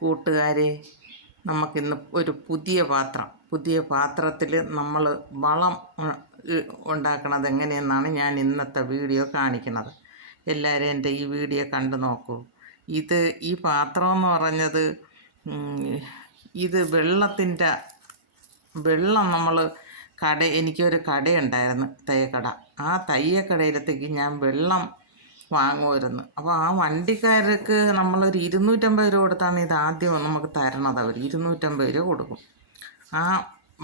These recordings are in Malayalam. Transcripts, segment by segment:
കൂട്ടുകാരെ, നമുക്കിന്ന് ഒരു പുതിയ പാത്രത്തിൽ നമ്മൾ വളം ഉണ്ടാക്കണത് എങ്ങനെയെന്നാണ് ഞാൻ ഇന്നത്തെ വീഡിയോ കാണിക്കുന്നത്. എല്ലാവരും എൻ്റെ ഈ വീഡിയോ കണ്ടു നോക്കൂ. ഈ പാത്രം എന്ന് പറഞ്ഞത് ഇത് വെള്ളം നമ്മൾ എനിക്കൊരു കടയുണ്ടായിരുന്നു, തയ്യക്കട. ആ തയ്യക്കടയിലത്തേക്ക് ഞാൻ വെള്ളം വാങ്ങുമായിരുന്നു. അപ്പോൾ ആ വണ്ടിക്കാർക്ക് നമ്മളൊരു 250 രൂപ കൊടുത്താണ് ഇത് ആദ്യം നമുക്ക് തരണത്. അവർ 250 രൂപ കൊടുക്കും. ആ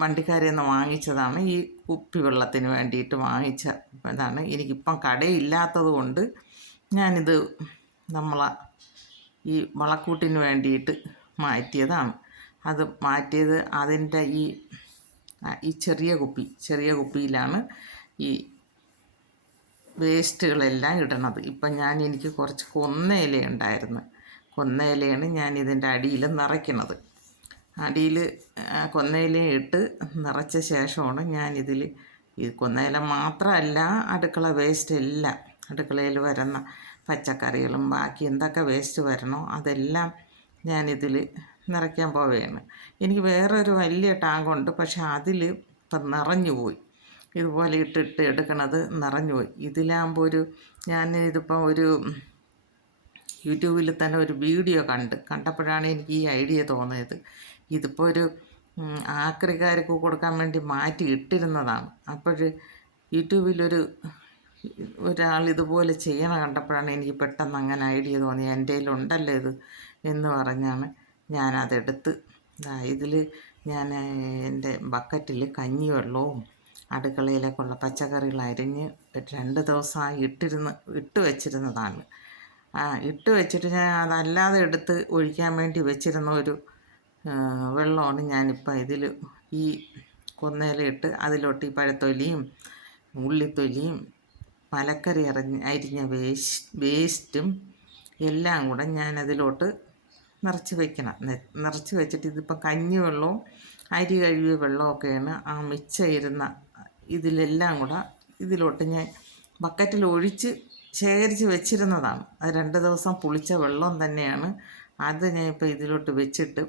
വണ്ടിക്കാരിൽ നിന്ന് വാങ്ങിച്ചതാണ് ഈ കുപ്പി വെള്ളത്തിന് വേണ്ടിയിട്ട് വാങ്ങിച്ച ഇതാണ്. എനിക്കിപ്പം കടയില്ലാത്തത് കൊണ്ട് ഞാനിത് ഈ വളക്കൂട്ടിന് വേണ്ടിയിട്ട് മാറ്റിയതാണ്. അത് മാറ്റിയത് അതിൻ്റെ ഈ ചെറിയ കുപ്പിയിലാണ് ഈ വേസ്റ്റുകളെല്ലാം ഇടണത്. ഇപ്പം എനിക്ക് കുറച്ച് കൊന്നയില ഉണ്ടായിരുന്നു. കൊന്നയിലയാണ് ഞാൻ ഇതിൻ്റെ അടിയിൽ നിറയ്ക്കുന്നത്. അടിയിൽ കൊന്നയിലയും ഇട്ട് നിറച്ച ശേഷമാണ് ഞാനിതിൽ ഈ കൊന്നയില മാത്രമല്ല, അടുക്കള വേസ്റ്റ് എല്ലാം, അടുക്കളയിൽ വരുന്ന പച്ചക്കറികളും ബാക്കി എന്തൊക്കെ വേസ്റ്റ് വരണോ അതെല്ലാം ഞാനിതിൽ നിറയ്ക്കാൻ പോവുകയാണ്. എനിക്ക് വേറൊരു വലിയ ടാങ്കുണ്ട്, പക്ഷെ അതിൽ ഇപ്പം നിറഞ്ഞു പോയി. ഇതുപോലെ ഇട്ടിട്ട് എടുക്കണത് നിറഞ്ഞു പോയി. ഇതിലാകുമ്പോൾ ഞാനിതിപ്പോൾ ഒരു യൂട്യൂബിൽ തന്നെ ഒരു വീഡിയോ കണ്ടപ്പോഴാണ് എനിക്ക് ഈ ഐഡിയ തോന്നിയത്. ഇതിപ്പോൾ ഒരു ആക്രിക്കാർക്ക് കൊടുക്കാൻ വേണ്ടി മാറ്റി ഇട്ടിരുന്നതാണ്. അപ്പോൾ ഒരാൾ ഇതുപോലെ ചെയ്യണ കണ്ടപ്പോഴാണ് എനിക്ക് പെട്ടെന്ന് അങ്ങനെ ഐഡിയ തോന്നി. എൻ്റെ കയ്യിലുണ്ടല്ലോ ഇത് എന്ന് പറഞ്ഞാണ് ഞാനതെടുത്ത് ഇതിൽ ഞാൻ എൻ്റെ ബക്കറ്റിൽ കഞ്ഞിവെള്ളവും അടുക്കളയിലേക്കുള്ള പച്ചക്കറികൾ അരിഞ്ഞ് 2 ദിവസമായി ഇട്ട് വെച്ചിരുന്നതാണ്. ഇട്ട് വെച്ചിട്ട് ഞാൻ അതല്ലാതെ എടുത്ത് ഒഴിക്കാൻ വേണ്ടി വെച്ചിരുന്ന ഒരു വെള്ളമാണ് ഞാനിപ്പോൾ ഇതിൽ ഈ കൊന്നയിലയിട്ട് അതിലോട്ട് ഈ പഴത്തൊലിയും ഉള്ളിത്തൊലിയും മലക്കറി അരിഞ്ഞ വേസ്റ്റും എല്ലാം കൂടെ ഞാൻ അതിലോട്ട് നിറച്ച് വെച്ചിട്ട് ഇതിപ്പോൾ കഞ്ഞിവെള്ളവും അരി കഴുകിയ വെള്ളമൊക്കെയാണ് ആ മിച്ചം ഇതിലെല്ലാം കൂടെ ഇതിലോട്ട് ഞാൻ ബക്കറ്റിൽ ഒഴിച്ച് ശേഖരിച്ച് വെച്ചിരുന്നതാണ്. അത് 2 ദിവസം പുളിച്ച വെള്ളം തന്നെയാണ്. അത് ഞാൻ ഇപ്പോൾ ഇതിലോട്ട് വെച്ചിട്ട്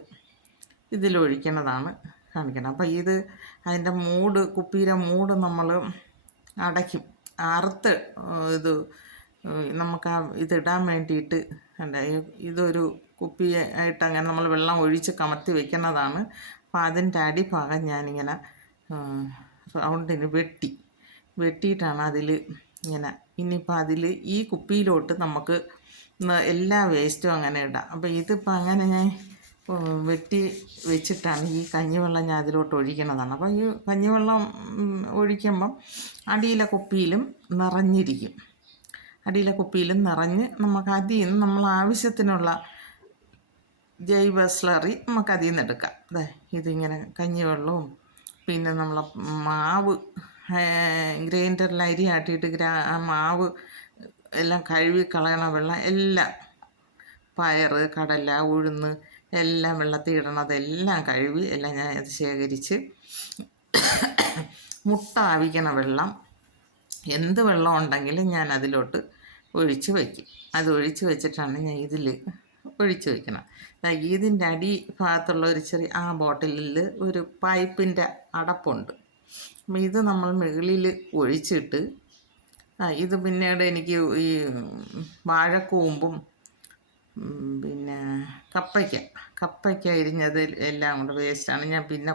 ഇതിലൊഴിക്കണതാണ് കാണിക്കണം. അപ്പോൾ അതിൻ്റെ കുപ്പിയുടെ മൂട് നമ്മൾ അടയ്ക്കും. അറുത്ത് നമുക്ക് ഇതിടാൻ വേണ്ടിയിട്ട് ഇതൊരു കുപ്പിയായിട്ട് അങ്ങനെ നമ്മൾ വെള്ളം ഒഴിച്ച് കമത്തി വെക്കുന്നതാണ്. അപ്പോൾ അതിൻ്റെ അടിഭാഗം ഞാനിങ്ങനെ റൗണ്ടിന് വെട്ടിയിട്ടാണ് അതിൽ ഇങ്ങനെ. ഇനിയിപ്പോൾ ഈ കുപ്പിയിലോട്ട് നമുക്ക് എല്ലാ വേസ്റ്റും അങ്ങനെ ഇടാം. അപ്പോൾ ഇതിപ്പോൾ അങ്ങനെ ഞാൻ വെട്ടി വെച്ചിട്ടാണ് ഈ കഞ്ഞിവെള്ളം ഞാൻ അതിലോട്ട് ഒഴിക്കണതാണ്. അപ്പോൾ ഈ കഞ്ഞിവെള്ളം ഒഴിക്കുമ്പം അടിയിലെ കുപ്പിയിലും നിറഞ്ഞിരിക്കും. അടിയിലെ കുപ്പിയിലും നിറഞ്ഞ് നമുക്ക് അതിൽ നിന്ന് നമ്മൾ ആവശ്യത്തിനുള്ള ജൈവ സ്ലറി നമുക്ക് അതിൽ നിന്ന് എടുക്കാം. ഇതിങ്ങനെ കഞ്ഞിവെള്ളവും പിന്നെ നമ്മളെ മാവ് ഗ്രൈൻഡറിൽ അരി ആട്ടിയിട്ട് മാവ് എല്ലാം കഴുകി കളയണ വെള്ളം എല്ലാം, പയറ്, കടല, ഉഴുന്ന് എല്ലാം വെള്ളത്തിൽ ഇടണതെല്ലാം കഴുകി എല്ലാം ഞാൻ അത് ശേഖരിച്ച് മുട്ട ആവിക്കണ വെള്ളം, എന്ത് വെള്ളം ഉണ്ടെങ്കിലും ഞാൻ അതിലോട്ട് ഒഴിച്ച് വയ്ക്കും. അത് ഒഴിച്ച് വെച്ചിട്ടാണ് ഞാൻ ഇതിൽ ഒഴിച്ച് വയ്ക്കണം. ഇതിൻ്റെ ഭാഗത്തുള്ള ഒരു ചെറിയ ബോട്ടിലിൽ ഒരു പൈപ്പിൻ്റെ അടപ്പുണ്ട്. അപ്പം ഇത് നമ്മൾ മുകളിൽ ഒഴിച്ചിട്ട് ഇത് പിന്നീട് എനിക്ക് ഈ വാഴക്കൂമ്പും പിന്നെ കപ്പയ്ക്ക അരിഞ്ഞത് എല്ലാം കൂടെ വേസ്റ്റാണ് ഞാൻ പിന്നെ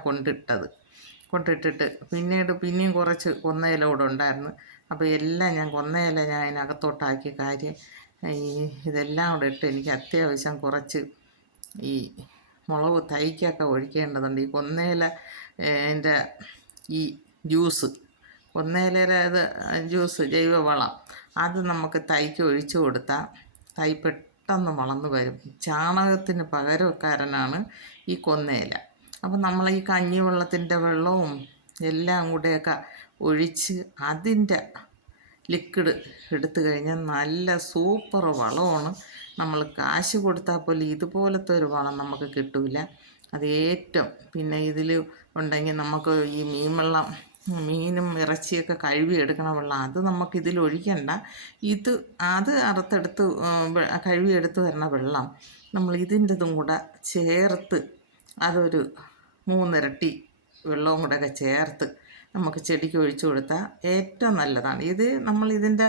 കൊണ്ടിട്ടിട്ട് പിന്നെയും കുറച്ച് കൊന്നയില കൂടെ ഉണ്ടായിരുന്നു. അപ്പോൾ എല്ലാം ഞാൻ കൊന്നയില ഞാൻ അതിനകത്തോട്ടാക്കിയ കാര്യം ഇതെല്ലാം കൂടെ ഇട്ട് എനിക്ക് അത്യാവശ്യം കുറച്ച് ഈ മുളക് തൈക്കൊക്കെ ഒഴിക്കേണ്ടതുണ്ട്. ഈ കൊന്നയില എൻ്റെ ഈ കൊന്നയിലയുടെ ജ്യൂസ് ജൈവവളം അത് നമുക്ക് തൈക്ക് ഒഴിച്ചു കൊടുത്താൽ തൈ പെട്ടെന്ന് വളർന്നു വരും. ചാണകത്തിന് പകരക്കാരനാണ് ഈ കൊന്നയില. അപ്പം നമ്മൾ ഈ കഞ്ഞിവെള്ളത്തിൻ്റെ വെള്ളവും എല്ലാം കൂടെയൊക്കെ ഒഴിച്ച് അതിൻ്റെ ലിക്വിഡ് എടുത്തു കഴിഞ്ഞാൽ നല്ല സൂപ്പർ വളമാണ്. നമ്മൾ കാശ് കൊടുത്താൽ പോലും ഇതുപോലത്തെ ഒരു വളം നമുക്ക് കിട്ടില്ല. അത് പിന്നെ ഇതിൽ ഉണ്ടെങ്കിൽ നമുക്ക് ഈ മീനും ഇറച്ചിയൊക്കെ കഴുകി എടുക്കണ വെള്ളം അത് നമുക്കിതിൽ ഒഴിക്കണ്ട. അത് അറുത്തെടുത്ത് കഴുകിയെടുത്ത് വരുന്ന വെള്ളം നമ്മൾ ഇതിൻ്റെതും കൂടെ ചേർത്ത് അതൊരു 3 ഇരട്ടി വെള്ളവും കൂടെ ഒക്കെ ചേർത്ത് നമുക്ക് ചെടിക്ക് ഒഴിച്ചു കൊടുത്താൽ ഏറ്റവും നല്ലതാണ്. ഇത് നമ്മൾ ഇതിൻ്റെ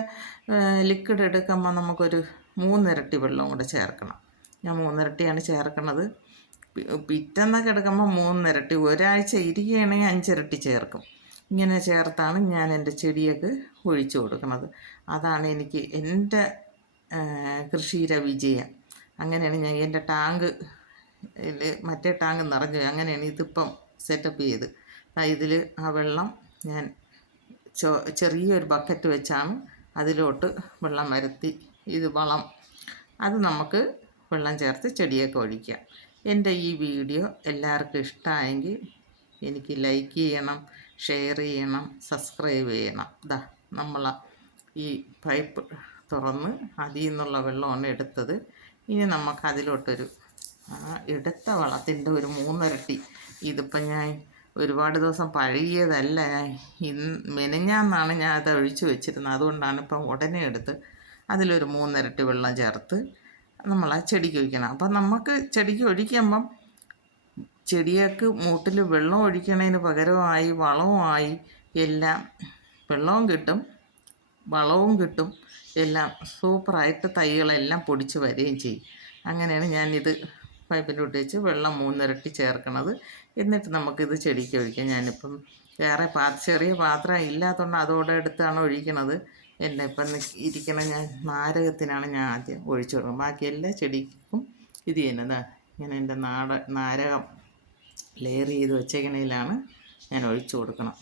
ലിക്വിഡ് എടുക്കുമ്പോൾ നമുക്കൊരു 3 ഇരട്ടി വെള്ളവും കൂടെ ചേർക്കണം. ഞാൻ 3 ഇരട്ടിയാണ് ചേർക്കുന്നത്. പിറ്റന്നൊക്കെ എടുക്കുമ്പോൾ 3 ഇരട്ടി, ഒരാഴ്ച ഇരിക്കുകയാണെങ്കിൽ 5 ഇരട്ടി ചേർക്കും. ഇങ്ങനെ ചേർത്താണ് ഞാൻ എൻ്റെ ചെടിയൊക്കെ ഒഴിച്ചു കൊടുക്കുന്നത്. അതാണ് എനിക്ക് എൻ്റെ കൃഷിയിലെ വിജയം. അങ്ങനെയാണ് ഞാൻ എൻ്റെ ടാങ്ക് മറ്റേ ടാങ്ക് നിറഞ്ഞു. അങ്ങനെയാണ് ഇതിപ്പം സെറ്റപ്പ് ചെയ്ത്. ഇതിൽ ആ വെള്ളം ഞാൻ ചെറിയൊരു ബക്കറ്റ് വെച്ചാണ് അതിലോട്ട് വെള്ളം വരുത്തി. ഇത് വളം, അത് നമുക്ക് വെള്ളം ചേർത്ത് ചെടിയൊക്കെ ഒഴിക്കാം. എൻ്റെ ഈ വീഡിയോ എല്ലാവർക്കും ഇഷ്ടമായെങ്കിൽ എനിക്ക് ലൈക്ക് ചെയ്യണം, ഷെയർ ചെയ്യണം, സബ്സ്ക്രൈബ് ചെയ്യണം. നമ്മൾ ഈ പൈപ്പ് തുറന്ന് അതിൽ നിന്നുള്ള വെള്ളമാണ് എടുത്തത്. ഇനി നമുക്ക് അതിലോട്ടൊരു എടുത്ത വളത്തിൻ്റെ ഒരു 3 ഇരട്ടി. ഇതിപ്പം ഞാൻ ഒരുപാട് ദിവസം പഴകിയതല്ല, മെനഞ്ഞാന്നാണ് ഞാൻ അത് ഒഴിച്ചു വെച്ചിരുന്നത്. അതുകൊണ്ടാണ് ഇപ്പം ഉടനെ എടുത്ത് അതിലൊരു 3 ഇരട്ടി വെള്ളം ചേർത്ത് നമ്മൾ ആ ചെടിക്ക് ഒഴിക്കണം. അപ്പം നമുക്ക് ചെടിക്ക് ഒഴിക്കുമ്പം ചെടിയൊക്കെ മൂട്ടിൽ വെള്ളം ഒഴിക്കണതിന് പകരമായി വളവുമായി എല്ലാം, വെള്ളവും കിട്ടും വളവും കിട്ടും, എല്ലാം സൂപ്പറായിട്ട് തൈകളെല്ലാം പൊടിച്ച് വരികയും ചെയ്യും. അങ്ങനെയാണ് ഞാനിത് പൈപ്പിൻ്റെ ഒട്ടി വെച്ച് വെള്ളം 3 ഇരട്ടി ചേർക്കണത്. എന്നിട്ട് നമുക്കിത് ചെടിക്ക് ഒഴിക്കാം. ഞാനിപ്പം വേറെ ചെറിയ പാത്രം ഇല്ലാത്തതുകൊണ്ട് അതോടെ എടുത്താണ് ഒഴിക്കണത്. എൻ്റെ ഇപ്പം ഇരിക്കണ ഞാൻ നാരകത്തിനാണ് ഞാൻ ആദ്യം ഒഴിച്ചു കൊടുക്കുന്നത്. ബാക്കി എല്ലാ ചെടിക്കും ഇത് ചെയ്യുന്നത്. ഇങ്ങനെ എൻ്റെ നാരകം ലെയർ ചെയ്ത് വെച്ചേക്കണയിലാണ് ഞാൻ ഒഴിച്ചു കൊടുക്കണം.